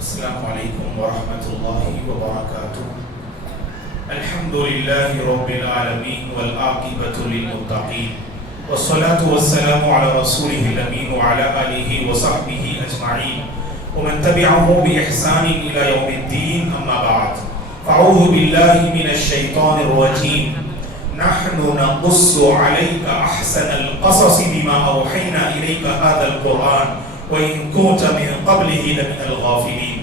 السلام علیکم ورحمۃ اللہ وبرکاتہ. الحمد للہ رب العالمین والعاقبۃ للمتقین والصلاة والسلام علی رسولہ الامین وعلی آلہ وصحبہ اجمعین ومن تبعهم بإحسان إلى يوم الدين. أما بعد فأعوذ بالله من الشيطان الرجيم. نحن نقص عليك أحسن القصص بما أوحينا إليك هذا القرآن وَإِن كُنْتَ مِن قَبْلِهِ لَمِنَ الْغَافِلِينَ.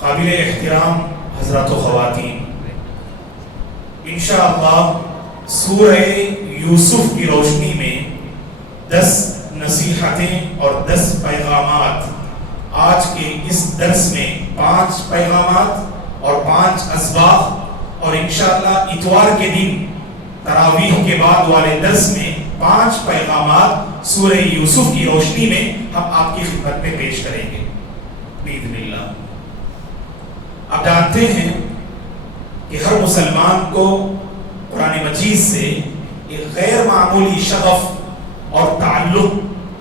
قابل احترام حضرات و خواتین، انشاءاللہ سورہ یوسف کی روشنی میں 10 نصیحتیں اور 10 پیغامات، آج کے اس درس میں 5 پیغامات اور 5 اسباق، اور انشاءاللہ اتوار کے دن تراویح کے بعد والے درس میں 5 پیغامات سورہ یوسف کی روشنی میں ہم آپ کی خدمت میں پیش کریں گے باذن اللہ. آپ جانتے ہیں کہ ہر مسلمان کو قرآن مجید سے ایک غیر معمولی شغف اور تعلق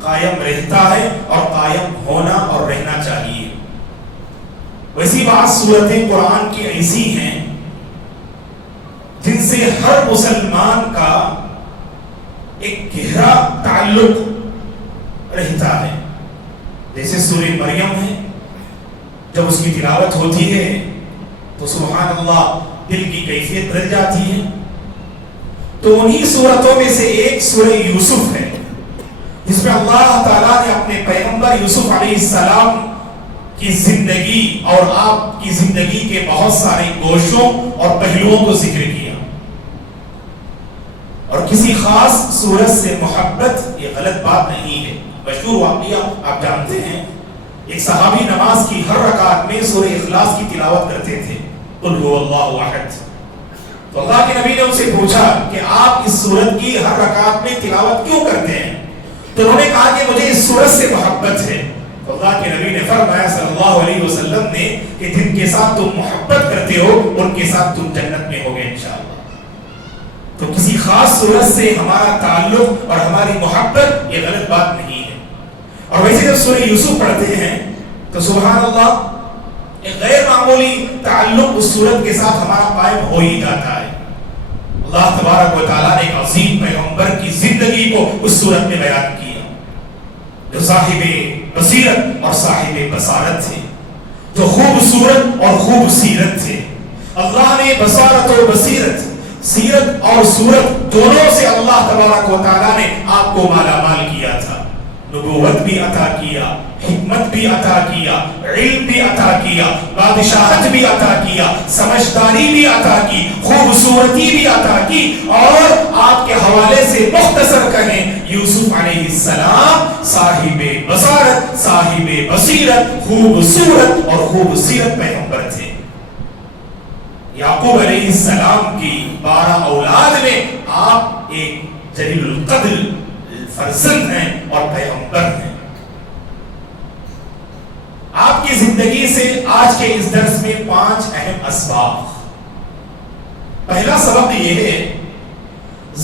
قائم رہتا ہے اور قائم ہونا اور رہنا چاہیے. ویسی بعض صورتیں قرآن کی ایسی ہیں جن سے ہر مسلمان کا ایک گہرا تعلق رہتا ہے. جیسے سورہ مریم ہے، جب اس کی تلاوت ہوتی ہے تو سبحان اللہ دل کی کیفیت بدل جاتی ہے. تو انہی صورتوں میں سے ایک سورہ یوسف ہے جس میں اللہ تعالیٰ نے اپنے پیغمبر یوسف علیہ السلام کی زندگی اور آپ کی زندگی کے بہت سارے گوشوں اور پہلوؤں کو ذکر کیا. اور کسی خاص سورت سے محبت یہ غلط بات نہیں ہے. مشہور واقعہ آپ جانتے ہیں، ایک صحابی نماز کی ہر رکعت میں سورہ اخلاص کی تلاوت کرتے تھے، قل هو اللہ احد. تو اللہ کے نبی نے ان سے پوچھا کہ آپ اس سورت کی ہر رکعت میں تلاوت کیوں کرتے ہیں؟ تو انہوں نے کہا کہ مجھے اس سورت سے محبت ہے. تو اللہ کے نبی نے فرمایا صلی اللہ علیہ وسلم نے کہ جن کے ساتھ تم محبت کرتے ہو ان کے ساتھ تم جنت میں ہوگے انشاءاللہ. تو کسی خاص صورت سے ہمارا تعلق اور ہماری محبت یہ غلط بات نہیں ہے. اور ویسے جب سورہ یوسف پڑھتے ہیں تو سبحان اللہ ایک غیر معمولی تعلق اس صورت کے ساتھ ہمارا قائم ہو ہی جاتا ہے. اللہ تبارک و تعالیٰ نے ایک عظیم پیغمبر کی زندگی کو اس صورت میں بیان کیا جو صاحب بصیرت اور صاحب بصارت تھے، جو خوبصورت اور خوب سیرت تھے. اللہ نے بصارت اور بصیرت، سیرت اور صورت دونوں سے اللہ تبارک و تعالیٰ نے آپ کو مالا مال کیا تھا. نبوت بھی عطا کیا، حکمت بھی عطا کیا، علم بھی عطا کیا، بادشاہت بھی عطا کیا، سمجھداری بھی عطا کی، خوبصورتی بھی عطا کی. اور آپ کے حوالے سے مختصر کہیں یوسف علیہ السلام صاحب بصارت، صاحب بصیرت، خوبصورت اور خوبصیرت پیغمبر تھے. یعقوب علیہ السلام کی 12 اولاد میں آپ ایک جلیل القدر فرزند ہیں اور پیغمبر ہیں. آپ کی زندگی سے آج کے اس درس میں 5 اہم اسباق. پہلا سبق یہ ہے،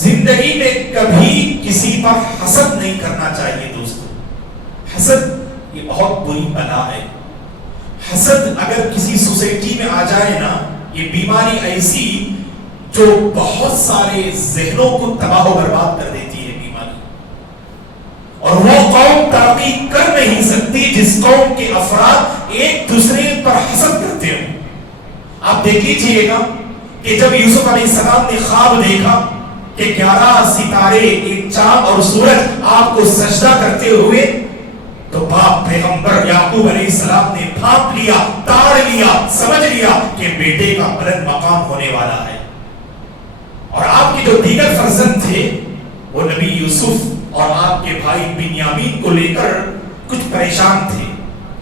زندگی میں کبھی کسی پر حسد نہیں کرنا چاہیے. دوستو، حسد یہ بہت بری بلا ہے. حسد اگر کسی سوسائٹی میں آ جائے نا، یہ بیماری ایسی جو بہت سارے ذہنوں کو تباہ و برباد کر دیتی ہے بیماری. اور وہ قوم ترقی کر نہیں سکتی جس قوم کے افراد ایک دوسرے پر حسد کرتے ہوں. آپ دیکھ لیجیے گا کہ جب یوسف علیہ السلام نے خواب دیکھا کہ 11 ستارے، ایک چاند اور سورج آپ کو سجدہ کرتے ہوئے، تو باپ پیغمبر یعقوب علیہ السلام نے بھانپ لیا، تاڑ لیا، سمجھ لیا کہ بیٹے کا بلند مقام ہونے والا ہے. اور آپ کے جو دیگر فرزند تھے وہ نبی یوسف اور آپ کے بھائی بنیامین کو لے کر کچھ پریشان تھے.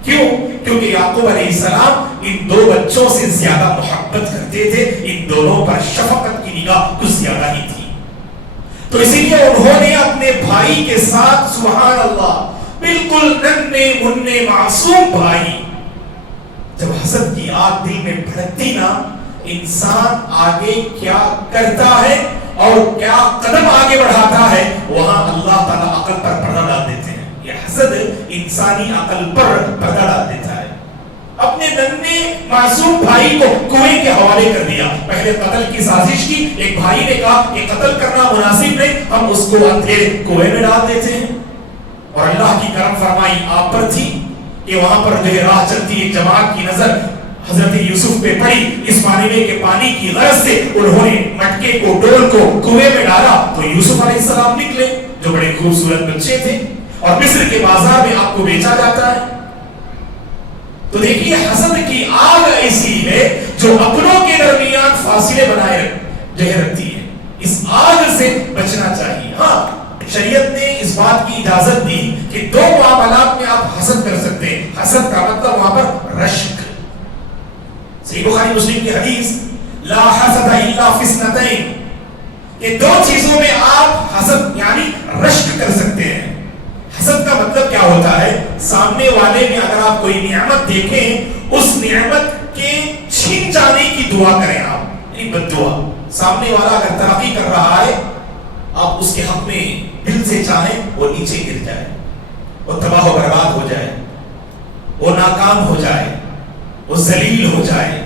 کیوں؟ کیونکہ یعقوب علیہ السلام ان 2 بچوں سے زیادہ محبت کرتے تھے. ان دونوں پر شفقت کی نگاہ کچھ زیادہ ہی تھی. تو اسی لیے انہوں نے اپنے بھائی کے ساتھ سبحان اللہ بالکل ننھے منھے معصوم بھائی، جب حسد کی آگ دل میں بھڑکتی نا، انسان آگے کیا کرتا ہے اور کیا قدم آگے بڑھاتا ہے وہاں اللہ تعالیٰ عقل پر پردہ ڈال دیتے ہیں. یہ حسد انسانی عقل پر پردہ ڈال دیتا ہے. معصوم بھائی کو کنویں کے حوالے کر دیا. پہلے قتل کی سازش کی, ایک بھائی نے کہا کہ قتل کرنا مناسب نہیں, ہم اس کو اندھیرے کنویں میں ڈال دیتے ہیں. اور اللہ کی کرم فرمائی آپ پر تھی کہ وہاں پر جو راہ چلتی ایک جماعت کی نظر حضرت یوسف پہ پڑی. اس معاملے کے پانی کی غرض سے انہوں نے مٹکے کو, ڈول کو کنویں میں ڈالا تو یوسف علیہ السلام نکلے جو بڑے خوبصورت بچے تھے, اور مصر کے بازار میں آپ کو بیچا جاتا ہے. تو دیکھیے حسد کی آگ ایسی ہے جو اپنوں کے درمیان فاصلے بنائے رکھتی ہے. اس آگ سے بچنا چاہیے. ہاں شریعت نے اس بات کی اجازت دی کہ دو معاملات میں آپ حسد کر سکتے ہیں. حسد کا مطلب وہاں پر رشک. صحیح بخاری مسلم کی حدیث لا حسد الا فی اثنتین, کہ دو چیزوں میں آپ حسد یعنی رشک کر سکتے ہیں. حسد کا مطلب کیا ہوتا ہے؟ سامنے والے میں اگر آپ کوئی نعمت دیکھیں, اس نعمت کے چھین جانے کی دعا کریں آپ, یعنی بد دعا. سامنے والا اگر ترقی کر رہا ہے, آپ اس کے حق میں دل سے چاہیں وہ نیچے گر جائے, وہ تباہ و برباد ہو جائے, وہ ناکام ہو جائے, وہ ذلیل ہو جائے.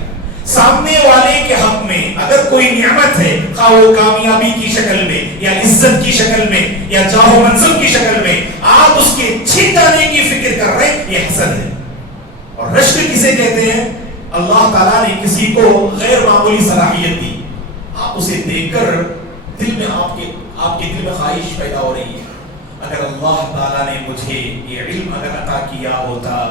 سامنے والے کے حق میں اگر کوئی نعمت ہے, خواہ وہ کامیابی کی شکل میں یا عزت کی شکل میں یا جاہ و منصب کی شکل میں, آپ اس کے چھن جانے کی فکر کر رہے ہیں, یہ حسد ہے. اور رشک کسے کہتے ہیں؟ اللہ تعالیٰ نے کسی کو غیر معمولی صلاحیت دی, آپ اسے دیکھ کر دل میں آپ کے دل میں خواہش پیدا ہو رہی ہے, اگر اللہ تعالیٰ نے مجھے یہ علم اگر عطا کیا ہوتا,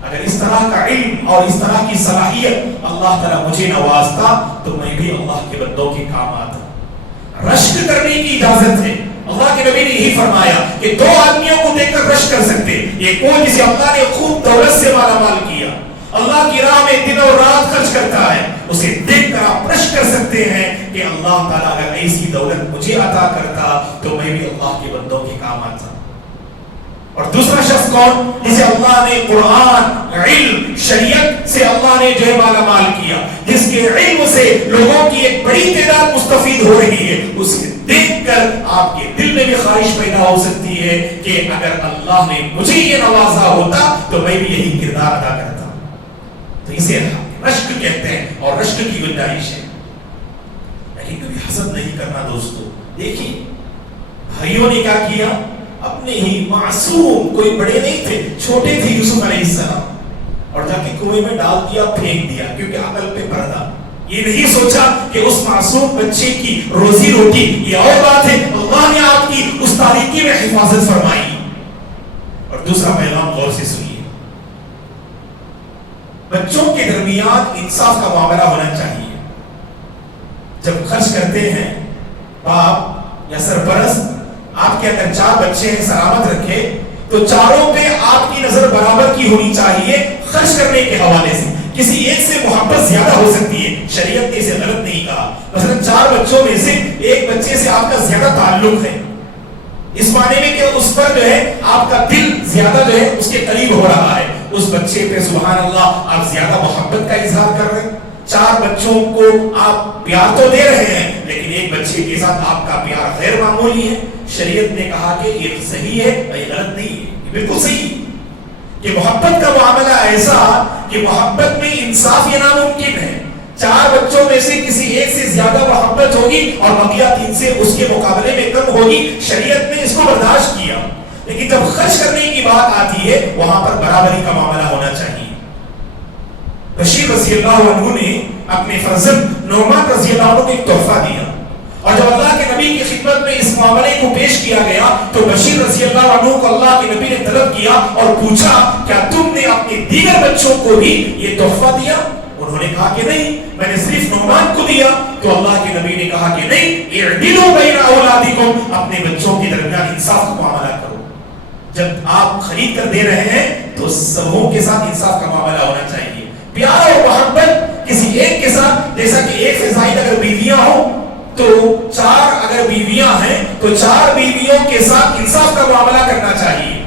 اگر اس طرح کا علم اور اس طرح کی صلاحیت اللہ تعالیٰ مجھے نوازتا تو میں بھی اللہ کے بندوں کے کام آتا. رشک کرنے کی اجازت ہے. اللہ کے نبی نے یہی فرمایا کہ دو آدمیوں کو دیکھ کر رشک کر سکتے. ایک وہ جسے اللہ نے خوب دولت سے مالا مال کیا, اللہ کی راہ میں دن اور رات خرچ کرتا ہے, اسے دیکھ کر آپ رشک کر سکتے ہیں کہ اللہ تعالیٰ اگر ایسی دولت مجھے عطا کرتا تو میں بھی اللہ کے بندوں کے کام آتا. اور دوسرا شخص کون؟ جسے اللہ نے قرآن, علم, شریعت سے اللہ نے جو ہے مالا مال کیا, جس کے علم سے لوگوں کی ایک بڑی تعداد مستفید ہو رہی ہے. اسے دیکھ کر آپ کے دل میں بھی خواہش پیدا ہو سکتی ہے کہ اگر اللہ نے مجھے یہ نوازا ہوتا تو میں بھی یہی کردار ادا کرتا. تو اسے رشک کہتے ہیں اور رشک کی گنجائش ہے. لیکن کبھی حسد نہیں کرنا دوستو. دیکھیے بھائیوں نے کیا کیا, اپنے ہی معصوم, کوئی بڑے نہیں تھے, چھوٹے تھے یوسف علیہ السلام, اور جا کے کنویں میں ڈال دیا, پھینک دیا, کیونکہ عقل پہ پردہ. یہ نہیں سوچا کہ اس معصوم بچے کی روزی روٹی, یہ اور بات ہے اللہ نے آپ کی اس تاریکی میں حفاظت فرمائی. اور دوسرا پیغام غور سے سنیے, بچوں کے درمیان انصاف کا معاملہ ہونا چاہیے. جب خرچ کرتے ہیں باپ یا سرپرست, آپ کے اگر 4 بچے ہیں سلامت رکھے تو چاروں پہ آپ کی نظر برابر کی ہونی چاہیے خرچ کرنے کے حوالے سے. کسی ایک سے محبت زیادہ ہو سکتی ہے, شریعت نے اسے غلط نہیں کہا. مثلا 4 بچوں میں سے ایک بچے سے آپ کا زیادہ تعلق ہے, اس معنی میں کہ اس پر جو ہے آپ کا دل زیادہ جو ہے اس کے قریب ہو رہا ہے, اس بچے پہ سبحان اللہ آپ زیادہ محبت کا اظہار کر رہے ہیں. 4 بچوں کو آپ پیار تو دے رہے ہیں, لیکن ایک بچے کے ساتھ آپ کا پیار غیر معمولی ہے. شریعت نے کہا کہ یہ صحیح ہے, یہ غلط نہیں ہے, یہ بالکل صحیح کہ محبت کا معاملہ ایسا کہ محبت میں انصاف یہ ناممکن ہے. 4 بچوں میں سے کسی ایک سے زیادہ محبت ہوگی اور بقیہ 3 سے اس کے مقابلے میں کم ہوگی, شریعت نے اس کو برداشت کیا. لیکن جب خرچ کرنے کی بات آتی ہے وہاں پر برابری کا معاملہ ہونا چاہیے. بشیر رضی اللہ عنہ نے اپنے فرزند نعمان رضی اللہ عنہ کو ایک تحفہ دیا, اور جب اللہ کے نبی کی خدمت میں اس معاملے کو پیش کیا گیا تو بشیر رضی اللہ عنہ کو اللہ کے نبی نے طلب کیا اور پوچھا کیا تم نے اپنے دیگر بچوں کو بھی یہ تحفہ دیا؟ انہوں نے کہا کہ نہیں, میں نے صرف نعمان کو دیا. تو اللہ کے نبی نے کہا کہ نہیں, اعدلوا بین اولادکم, اپنے بچوں کے درمیان انصاف کا معاملہ کرو. جب آپ خرید کر دے رہے ہیں تو سبوں کے ساتھ انصاف کا معاملہ ہونا چاہیے. پیار اور محبت کسی ایک کے ساتھ, جیسا کہ ایک سے زائد اگر بیویاں ہوں تو 4 اگر بیویاں ہیں تو 4 بیویوں کے ساتھ انصاف کا معاملہ کرنا چاہیے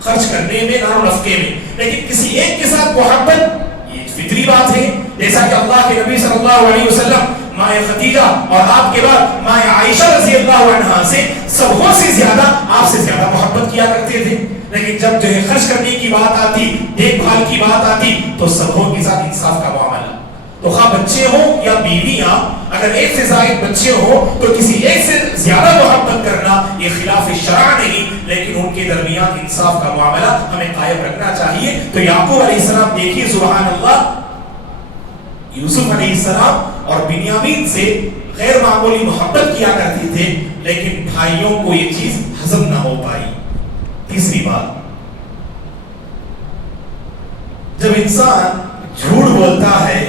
خرچ کرنے میں, نان و نفقے میں. لیکن کسی ایک کے ساتھ محبت یہ فطری بات ہے, جیسا کہ اللہ کے نبی صلی اللہ علیہ وسلم مائے خدیجہ اور آپ کے بعد مائے عائشہ رضی اللہ عنہا سے سبوں سے زیادہ آپ سے زیادہ محبت کیا کرتے تھے. لیکن جب جو ہے خرچ کرنے کی بات آتی, دیکھ بھال کی بات آتی, تو تو سبوں کے ساتھ انصاف کا معاملہ. تو خواہ بچے ہوں یا بیویاں، اگر ایک سے زائد بچے ہوں تو کسی ایک سے زیادہ محبت کرنا یہ خلاف شرع نہیں، لیکن ان کے درمیان انصاف کا معاملہ ہمیں قائم رکھنا چاہیے. تو یعقوب علیہ السلام دیکھیے سبحان اللہ، یوسف علیہ السلام اور بنیامین سے غیر معمولی محبت کیا کرتے تھے، لیکن بھائیوں کو یہ چیز ہضم نہ ہو پائی. تیسری بات، جب انسان جھوٹ بولتا ہے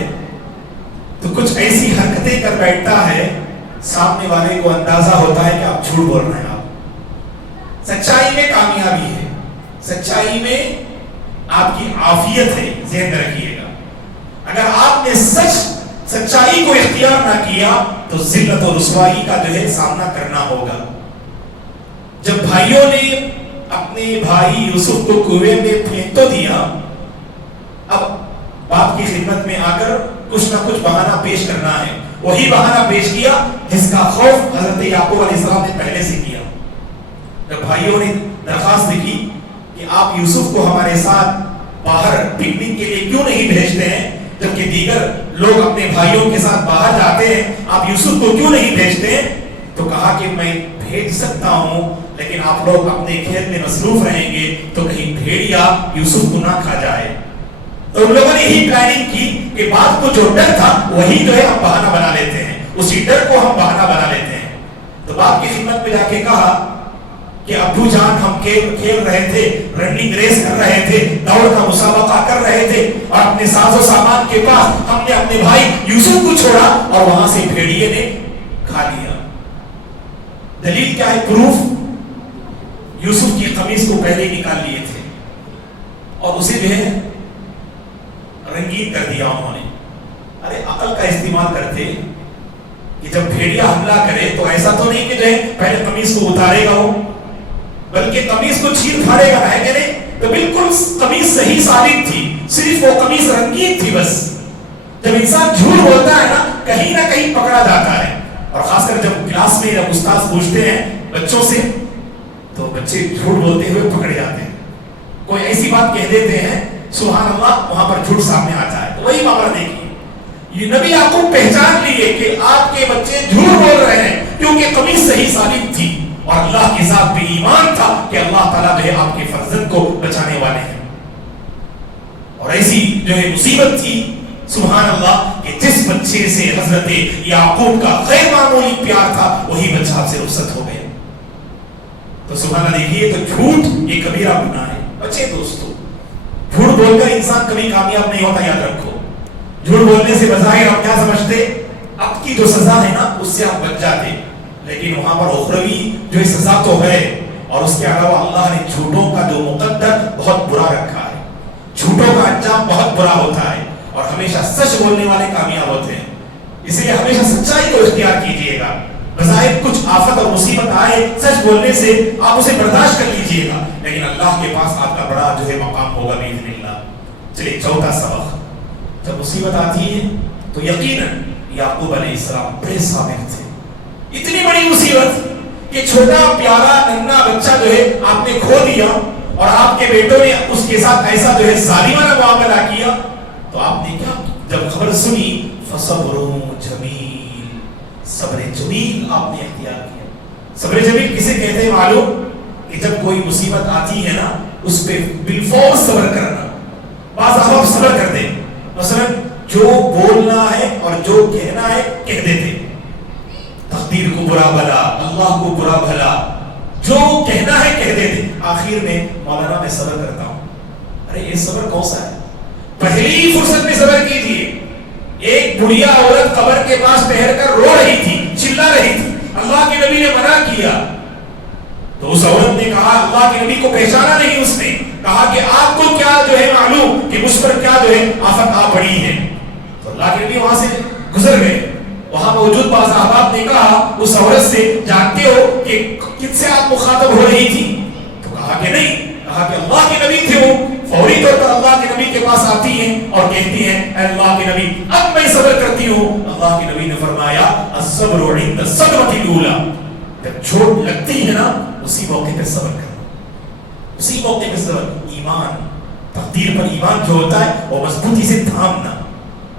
تو کچھ ایسی حرکتیں کر بیٹھتا ہے سامنے والے کو اندازہ ہوتا ہے کہ آپ جھوٹ بول رہے ہیں. آپ سچائی میں کامیابی ہے، سچائی میں آپ کی عافیت ہے. ذہن میں رکھیے گا، اگر آپ نے سچائی کو اختیار نہ کیا تو ذلت اور رسوائی کا جو ہے سامنا کرنا ہوگا. جب بھائیوں نے اپنے بھائی یوسف کو کنویں میں پھینک تو دیا، اب باپ کی خدمت میں آ کر کچھ نہ کچھ بہانہ پیش کرنا ہے. وہی بہانہ پیش کیا جس کا خوف حضرت یعقوب علیہ السلام نے پہلے سے کیا. جب بھائیوں نے درخواست کی کہ آپ یوسف کو ہمارے ساتھ باہر پکنک کے لیے کیوں نہیں بھیجتے ہیں، جبکہ دیگر لوگ اپنے بھائیوں کے ساتھ باہر جاتے ہیں، آپ یوسف کو کیوں نہیں بھیجتے ہیں، تو کہا کہ میں بھیج سکتا ہوں لیکن آپ لوگ اپنے کھیت میں مصروف رہیں گے تو کہیں بھیڑیا یوسف کو نہ کھا جائے. تو ان لوگوں نے یہی پلاننگ کی کہ بات کو جو ڈر تھا وہی جو ہے ہم بہانہ بنا لیتے ہیں، اسی ڈر کو ہم بہانہ بنا لیتے ہیں. تو باپ کی خدمت میں جا کے کہا کہ ابو جان ہم کھیل رہے تھے، رننگ ریس کر رہے تھے، دوڑ کا مسابقہ کر رہے تھے، اور اپنے ساز و سامان کے پاس ہم نے اپنے بھائی یوسف کو چھوڑا اور وہاں سے بھیڑیے نے کھا لیا. دلیل کیا ہے؟ پروف، یوسف کی قمیص کو پہلے نکال لیے تھے اور اسے جو ہے رنگین کر دیا انہوں نے. ارے عقل کا استعمال کرتے کہ جب بھیڑیا حملہ کرے تو ایسا تو نہیں کہ جو ہے پہلے قمیص کو اتارے گا وہ، بلکہ قمیص کو چھیر پھاڑے گا، ہے کہ نہیں؟ تو بالکل قمیص صحیح ثابت تھی، صرف وہ قمیص رنگین تھی بس. جب انسان جھوٹ بولتا ہے نا کہیں نہ کہیں پکڑا جاتا ہے، اور خاص کر جب کلاس میں جب استاد پوچھتے ہیں بچوں سے تو بچے جھوٹ بولتے ہوئے پکڑے جاتے ہیں. کوئی ایسی بات کہہ دیتے ہیں سبحان اللہ وہاں پر جھوٹ سامنے آتا ہے. تو وہی معاملہ دیکھیے، یہ نبی یعقوب پہچان لیے کہ آپ کے بچے جھوٹ بول رہے ہیں کیونکہ قمیص صحیح ثابت تھی اور اللہ کے ساتھ بھی ایمان تھا کہ اللہ تعالیٰ جو ہے آپ کے فرزند کو بچانے والے ہیں. اور ایسی جو ہے مصیبت تھی سبحان اللہ کہ جس بچے سے حضرت یعقوب کا غیر معمولی پیار تھا وہی بچہ آپ سے رخصت ہو گیا. تو سبحان اللہ دیکھیے، تو جھوٹ یہ کبیرہ گناہ ہے. بچے دوستو، جھوٹ بول کر انسان کبھی کامیاب نہیں ہوتا، یاد رکھو. جھوٹ بولنے سے بظاہر آپ کیا سمجھتے؟ اب کی جو سزا ہے نا اس سے آپ بچ جاتے، لیکن وہاں پر اخروی جو سزا تو ہے. اور اس کے علاوہ اللہ نے جھوٹوں کا جو مقدر بہت برا رکھا ہے. جھوٹوں کا انجام بہت برا ہوتا ہے اور ہمیشہ سچ بولنے والے کامیاب ہوتے ہیں. اس لیے ہمیشہ سچائی کو اختیار کیجیے گا. بظاہر کچھ آفت اور مصیبت آئے سچ بولنے سے آپ اسے برداشت کر لیجیے گا، لیکن اللہ کے پاس آپ کا بڑا جو ہے مقام ہوگا باذن اللہ. چلیے چوتھا سبق، جب مصیبت آتی ہے تو یقیناً یعقوب علیہ السلام بڑے صابر تھے. اتنی بڑی مصیبت کہ چھوٹا پیارا ننھا بچہ جو ہے آپ نے کھو دیا اور آپ کے بیٹوں نے اس کے ساتھ ایسا جو ہے ظالمانہ معاملہ کیا. تو آپ نے کیا جب خبر سنی فصبر جمیل، صبر جمیل آپ نے اختیار کیا. صبر جمیل کسے کہتے ہیں معلوم؟ کہ جب کوئی مصیبت آتی ہے نا اس پہ بالفور صبر کرنا. بعض احباب صبر کرتے، مثلا جو بولنا ہے اور جو کہنا ہے کہہ دیتے، تقدیر کو برا بھلا، اللہ کو برا بھلا، جو کہنا ہے کہہ دیتے. آخر میں مولانا میں صبر کرتا ہوں. ارے یہ صبر کون سا ہے؟ پہلی فرصت میں صبر کیجیے. ایک بڑھیا عورت قبر کے پاس ٹہر کر رو رہی تھی، چلا رہی تھی، اللہ کے نبی نے منع کیا تو اس عورت نے کہا، اللہ کے نبی کو پہچانا نہیں، اس نے کہا کہ آپ کو کیا جو ہے معلوم کہ مجھ پر کیا جو ہے آفت آ پڑی ہے. تو اللہ کے نبی وہاں سے گزر گئے. وہاں موجود بعض احباب نے کہا اس عورت سے، جانتے ہو کہ کس سے آپ مخاطب ہو رہی تھی؟ تو کہا کہ نہیں. کہا کہ اللہ کے نبی تھے وہ. فوری طور پر اللہ کے نبی کے پاس آتی ہیں اور کہتی ہیں اے اللہ کے نبی اب میں صبر کرتی ہوں. اللہ کے نبی نے فرمایا الصبر عند الصدمۃ الاولى، جب چوٹ لگتی ہے نا اسی موقع پہ صبر کرو، اسی موقع پہ صبر. ایمان تقدیر پر ایمان جو ہوتا ہے وہ مضبوطی سے تھامنا،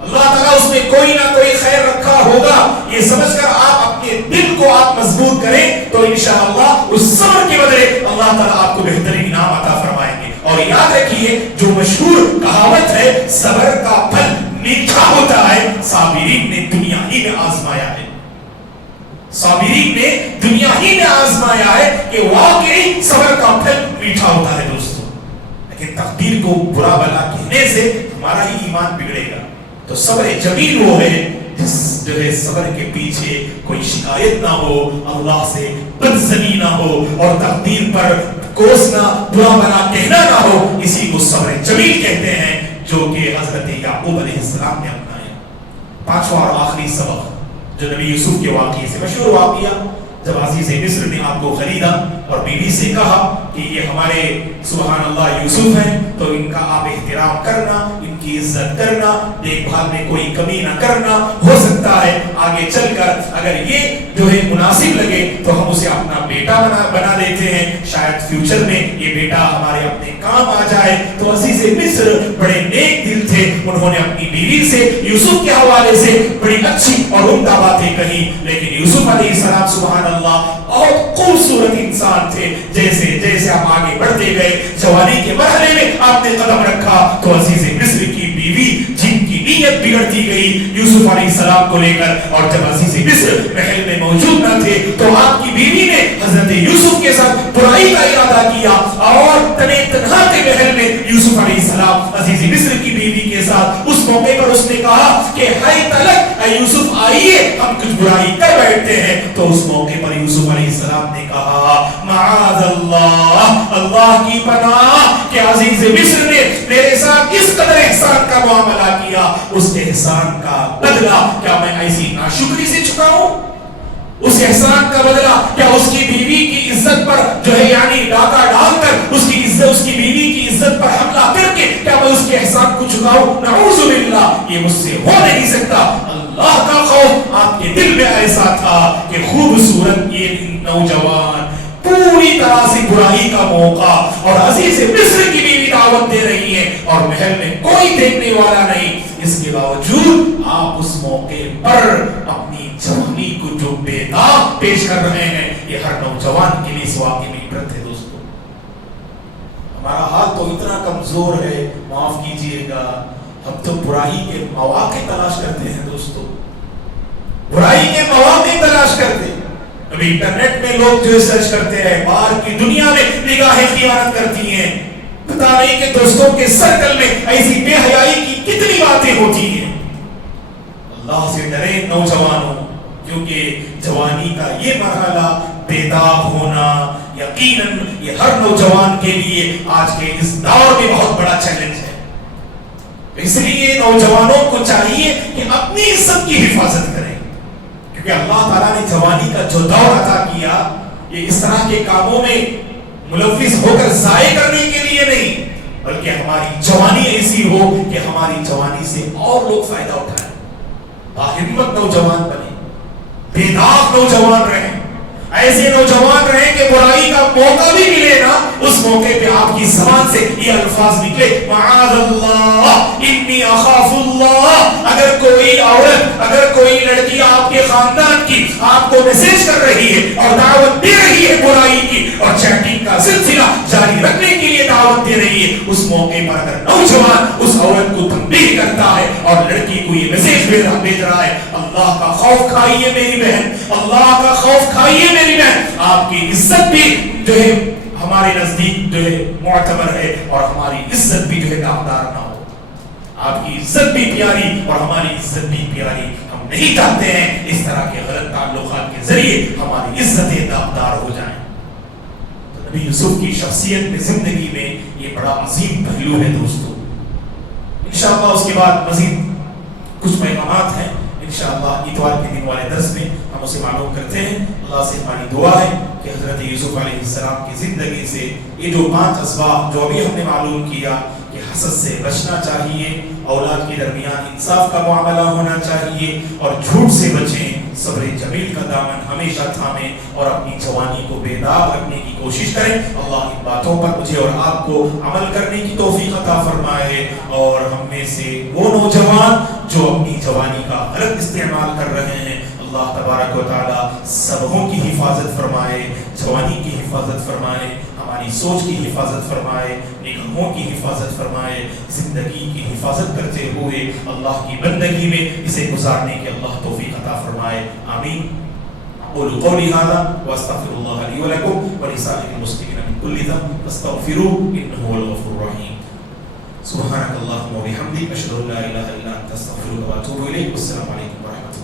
اللہ تعالیٰ اس میں کوئی نہ کوئی خیر رکھا ہوگا یہ سمجھ کر آپ اپنے دل کو آپ مضبوط کریں تو انشاءاللہ اس صبر کے بدلے اللہ تعالیٰ آپ کو بہترین انعام عطا فرمائیں گے۔ اور یاد رکھیے جو مشہور کہاوت ہے صبر کا پھل میٹھا ہوتا ہے، صابرین نے دنیا ہی میں آزمایا ہے، صابرین نے دنیا ہی میں آزمایا ہے کہ واقعی صبر کا پھل میٹھا ہوتا ہے دوستو۔ لیکن تقدیر کو برا بلا کہنے سے ہمارا ہی ایمان بگڑے گا۔ تو صبر جمیل وہ ہے جس جو ہے صبر کے پیچھے کوئی شکایت نہ ہو، اللہ سے بدزنی نہ ہو اور تقدیر پر کوسنا برا بلا کہنا نہ ہو، اسی کو صبر جمیل کہتے ہیں جو کہ حضرت یعقوب علیہ السلام نے اپنایا۔ پانچواں اور آخری سبق جو نبی یوسف کے واقعے سے مشہور واقعہ، جب عزیز مصر نے آپ کو خریدا اور بیوی سے کہا کہ یہ ہمارے سبحان اللہ یوسف ہیں تو ان کا آپ احترام کرنا، ان کی عزت کرنا، دیکھ بھال میں کوئی کمی نہ کرنا، ہو سکتا ہے آگے چل کر اگر یہ جو ہے مناسب لگے تو ہم اسے اپنا بیٹا بنا دیتے ہیں، شاید فیوچر میں یہ بیٹا ہمارے اپنے کام آ جائے۔ تو عزیز مصر بڑے نیک دل تھے، انہوں نے اپنی بیوی سے یوسف کے حوالے سے بڑی اچھی اور عمدہ باتیں کہی، لیکن یوسف علیہ السلام سبحان اللہ بہت خوبصورت انسان تھے۔ جیسے جیسے آپ آگے بڑھتے گئے، جوانی کے مرحلے میں آپ نے قدم رکھا تو عزیز مصر کی بیوی جن کی نیت بگڑتی گئی یوسف علیہ السلام کو لے کر، اور جب عزیز مصر محل میں موجود نہ تھے تو آپ کی بیوی نے حضرت یوسف کے ساتھ برائی کا ارادہ کیا اور تنے تنہا کے محل میں یوسف علیہ السلام عزیز مصر کی بیوی کے ساتھ اس موقع پر اس نے کہا کہ ہائے تلک اے یوسف آئیے ہم کچھ برائی کر بیٹھتے ہیں۔ تو اس موقع پر یوسف علیہ السلام نے کہا معاذ اللہ، اللہ کی پناہ کہ عزیز مصر نے میرے ساتھ اس قدر احسان کا معاملہ کیا، اس احسان کا بدلہ کیا میں ایسی ناشکری سے چکاؤں؟ اس احسان کا بدلہ کیا اس کی بیوی کی عزت پر جو ہے یعنی ڈاکہ ڈال کر اس کی عزت، اس کی بیوی کی عزت پر حملہ کر کے کیا میں اس کے احسان کو چکاؤں؟ نعوذ باللہ، یہ مجھ سے ہو نہیں سکتا۔ اللہ کا خوف آپ کے دل میں ایسا تھا کہ خوبصورت یہ نوجوان پوری طرح سے برائی کا موقع اور عزیز مصر کی بیوی دعوت دے رہی ہے اور محل میں کوئی دیکھنے والا نہیں، اس کے باوجود آپ اس موقع پر اپنی جوانی کو جو بےتاب پیش کر رہے ہیں، یہ ہر نوجوان کے لیے اس واقعے میں عبرت ہے۔ دوستو ہمارا حال تو اتنا کمزور ہے، معاف کیجئے گا، ہم تو برائی کے مواقع تلاش کرتے ہیں۔ دوستو برائی کے مواقع تلاش کرتے ہیں، ابھی انٹرنیٹ میں لوگ جو سرچ کرتے ہیں، باہر کی دنیا میں نگاہیں خیانت کرتی ہیں، پتہ نہیں کہ دوستوں کے سرکل میں ایسی بے حیائی کی کتنی باتیں ہوتی ہیں۔ اللہ سے ڈرے نوجوانوں، کیونکہ جوانی کا یہ مرحلہ بیداب ہونا یقیناً یہ ہر نوجوان کے لیے آج کے اس دور میں بہت بڑا چیلنج ہے۔ اس لیے نوجوانوں کو چاہیے کہ اپنی عزت کی حفاظت کریں، کیونکہ اللہ تعالیٰ نے جوانی کا جو دور عطا کیا یہ اس طرح کے کاموں میں ملوث ہو کر ضائع کرنے کے لیے نہیں، بلکہ ہماری جوانی ایسی ہو کہ ہماری جوانی سے اور لوگ فائدہ اٹھائیں، باہمت نوجوان بنے، بیدار نوجوان رہیں، ایسے نوجوان رہیں کہ برائی کا موقع بھی ملے نا اس موقع پہ آپ کی زبان سے یہ الفاظ نکلے معاذ اللہ انی اخاف اللہ۔ اگر کوئی عورت، اگر کوئی لڑکی آپ کے خاندان کی آپ کو میسج کر رہی ہے اور دعوت دے رہی ہے برائی کی اور چیٹنگ کا سلسلہ جاری رکھنے کے لیے دعوت دے رہی ہے، اس موقع پر اگر نوجوان اس عورت کو تنبیہ کرتا ہے اور لڑکی کو یہ میسج بھیج رہا ہے اللہ کا خوف کھائیے میری بہن، اللہ کا خوف کھائیے میری بہن، آپ کی عزت بھی جو ہے ہمارے نزدیک جو ہے معتبر ہے اور ہماری عزت بھی جو ہے داغدار نہ ہو، آپ کی عزت بھی پیاری اور ہماری عزت بھی پیاری، ہم نہیں چاہتے ہیں اس طرح کے غلط تعلقات کے ذریعے ہماری عزتیں داغدار ہو جائیں۔ تو نبی یوسف کی شخصیت میں، زندگی میں یہ بڑا عظیم پہلو ہے دوستو۔ انشاءاللہ اس کے بعد مزید کچھ پیغامات ہیں، انشاءاللہ اتوار کے دن والے درس میں ہم اسے معلوم کرتے ہیں۔ اللہ سے ہماری دعا ہے کہ حضرت یوسف علیہ السلام کی زندگی سے یہ جو 5 اسباب جو ابھی ہم نے معلوم کیا کہ حسد سے بچنا چاہیے، اولاد کے درمیان انصاف کا معاملہ ہونا چاہیے اور جھوٹ سے بچیں، صبر جمیل کا دامن ہمیشہ تھامیں اور اپنی جوانی کو بے داغ رکھنے کی کوشش کریں. اللہ ان باتوں پر مجھے اور آپ کو عمل کرنے کی توفیق عطا فرمائے اور ہم میں سے وہ نوجوان جو اپنی جوانی کا غلط استعمال کر رہے ہیں اللہ تبارک و تعالی سبوں کی حفاظت فرمائے, جوانی کی حفاظت فرمائے, ہماری سوچ کی حفاظت فرمائے, نگاہوں کی حفاظت فرمائے, زندگی کی حفاظت کرتے ہوئے اللہ کی بندگی میں اسے گزارنے کی اللہ توفیق عطا فرمائے. آمین. اقول قولي هذا واستغفر الله لي ولكم ولسائر المسلمين من كل ذنب فاستغفروه انه هو الغفور الرحيم. سبحانك اللهم وبحمدك اشهد ان لا اله الا انت استغفرك واتوب اليك. والسلام عليكم ورحمه الله.